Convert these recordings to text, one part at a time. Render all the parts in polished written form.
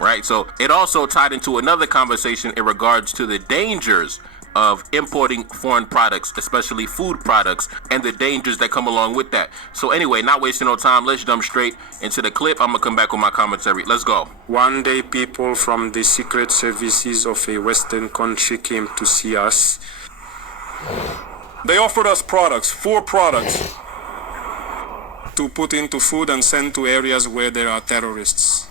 right? So it also tied into another conversation in regards to the dangers of importing foreign products, especially food products, and the dangers that come along with that. So anyway, not wasting no time, let's jump straight into the clip. I'm gonna come back with my commentary. Let's go. One day, people from the secret services of a Western country came to see us. They offered us products, 4 products, to put into food and send to areas where there are terrorists.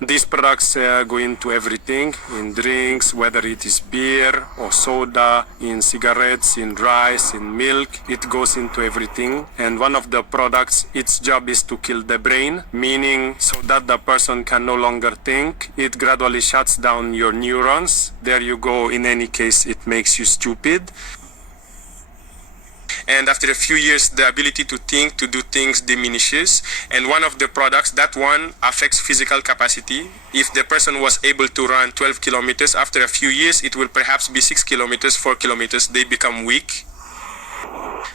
These products go into everything, in drinks, whether it is beer or soda, in cigarettes, in rice, in milk. It goes into everything. And one of the products, its job is to kill the brain, meaning so that the person can no longer think. It gradually shuts down your neurons. There you go. In any case, it makes you stupid. And after a few years, the ability to think, to do things diminishes. And one of the products, that one affects physical capacity. If the person was able to run 12 kilometers, after a few years, it will perhaps be 6 kilometers, 4 kilometers. They become weak.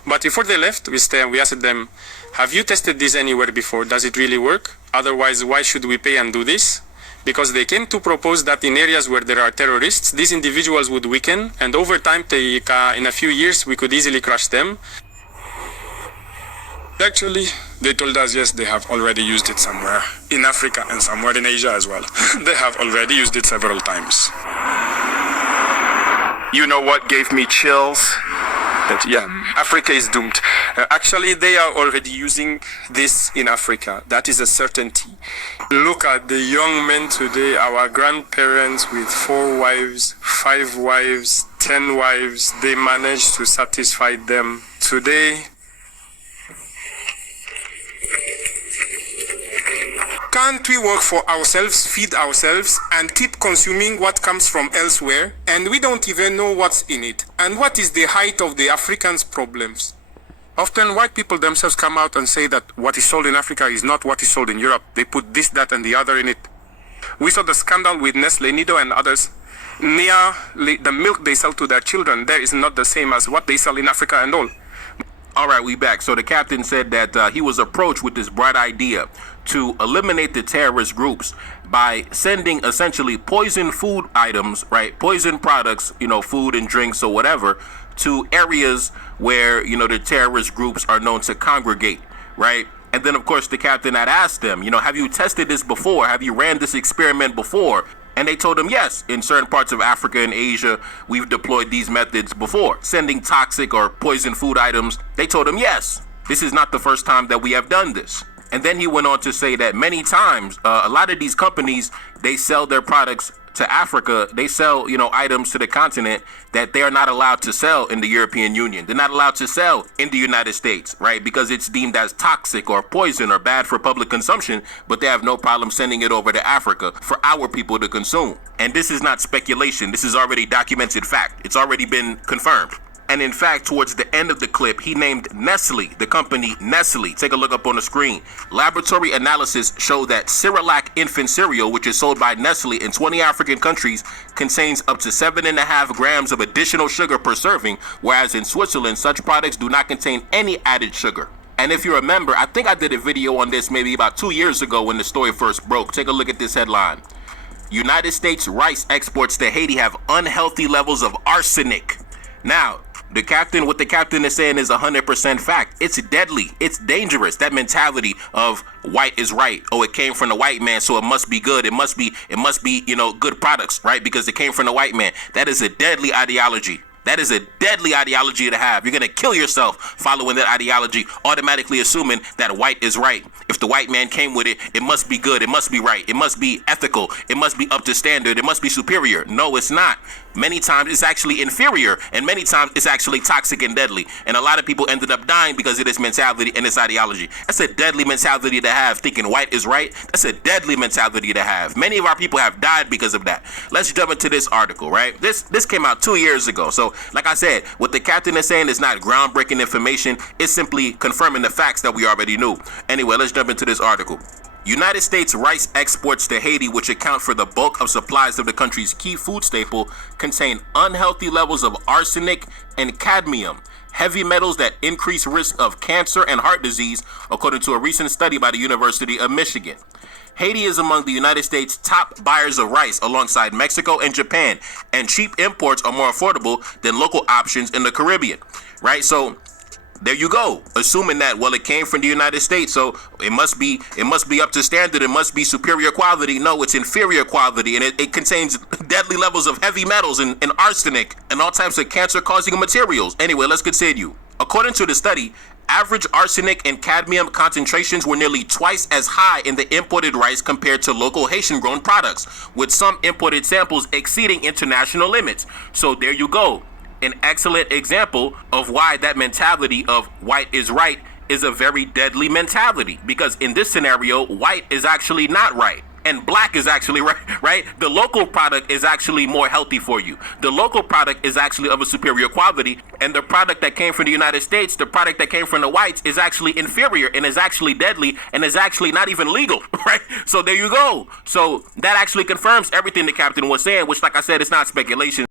But before they left, we asked them, have you tested this anywhere before? Does it really work? Otherwise, why should we pay and do this? Because they came to propose that in areas where there are terrorists, these individuals would weaken, and over time, in a few years, we could easily crush them. Actually, they told us, yes, they have already used it somewhere, in Africa and somewhere in Asia as well. They have already used it several times. You know what gave me chills? That, yeah, Africa is doomed. Actually, they are already using this in Africa. That is a certainty. Look at the young men today, our grandparents with 4 wives, 5 wives, 10 wives. They managed to satisfy them. Today, can't we work for ourselves, feed ourselves, and keep consuming what comes from elsewhere? And we don't even know what's in it. And what is the height of the Africans' problems? Often white people themselves come out and say that what is sold in Africa is not what is sold in Europe. They put this, that, and the other in it. We saw the scandal with Nestle, Nido, and others. The milk they sell to their children there is not the same as what they sell in Africa and all. All right, we back. So the captain said that he was approached with this bright idea to eliminate the terrorist groups by sending essentially poison food items, right? Poison products, food and drinks or whatever, to areas where, the terrorist groups are known to congregate, right? And then, of course, the captain had asked them, have you tested this before? Have you ran this experiment before? And they told him, yes, in certain parts of Africa and Asia, we've deployed these methods before, sending toxic or poison food items. They told him, yes, this is not the first time that we have done this. And then he went on to say that many times, a lot of these companies, they sell their products to Africa. They sell, items to the continent that they are not allowed to sell in the European Union. They're not allowed to sell in the United States, right? Because it's deemed as toxic or poison or bad for public consumption, but they have no problem sending it over to Africa for our people to consume. And this is not speculation. This is already documented fact. It's already been confirmed. And in fact, towards the end of the clip, he named Nestle, the company Nestle. Take a look up on the screen. Laboratory analysis show that Cerelac infant cereal, which is sold by Nestle in 20 African countries, contains up to 7.5 grams of additional sugar per serving, whereas in Switzerland, such products do not contain any added sugar. And if you remember, I think I did a video on this maybe about 2 years ago when the story first broke. Take a look at this headline. United States rice exports to Haiti have unhealthy levels of arsenic. Now, what the captain is saying is 100% fact. It's deadly. It's dangerous. That mentality of white is right. Oh, it came from the white man, so it must be good. It must be, good products, right? Because it came from the white man. That is a deadly ideology. That is a deadly ideology to have. You're going to kill yourself following that ideology, automatically assuming that white is right. If the white man came with it, it must be good. It must be right. It must be ethical. It must be up to standard. It must be superior. No, it's not. Many times it's actually inferior, and many times it's actually toxic and deadly. And a lot of people ended up dying because of this mentality and this ideology. That's a deadly mentality to have, thinking white is right. That's a deadly mentality to have. Many of our people have died because of that. Let's jump into this article, right? This came out 2 years ago. So, like I said, what the captain is saying is not groundbreaking information. It's simply confirming the facts that we already knew. Anyway, let's jump into this article. United States rice exports to Haiti, which account for the bulk of supplies of the country's key food staple, contain unhealthy levels of arsenic and cadmium, heavy metals that increase risk of cancer and heart disease, according to a recent study by the University of Michigan. Haiti is among the United States' top buyers of rice alongside Mexico and Japan, and cheap imports are more affordable than local options in the Caribbean, right? So there you go. Assuming that, well, it came from the United States, so it must be up to standard. It must be superior quality. No, it's inferior quality, and it contains deadly levels of heavy metals and arsenic and all types of cancer-causing materials. Anyway, let's continue. According to the study, average arsenic and cadmium concentrations were nearly twice as high in the imported rice compared to local Haitian-grown products, with some imported samples exceeding international limits. So there you go. An excellent example of why that mentality of white is right is a very deadly mentality, because in this scenario, white is actually not right and black is actually right? The local product is actually more healthy for you. The local product is actually of a superior quality, and the product that came from the United States, the product that came from the whites, is actually inferior and is actually deadly and is actually not even legal, right? So there you go. So that actually confirms everything the captain was saying, which, like I said, it's not speculation.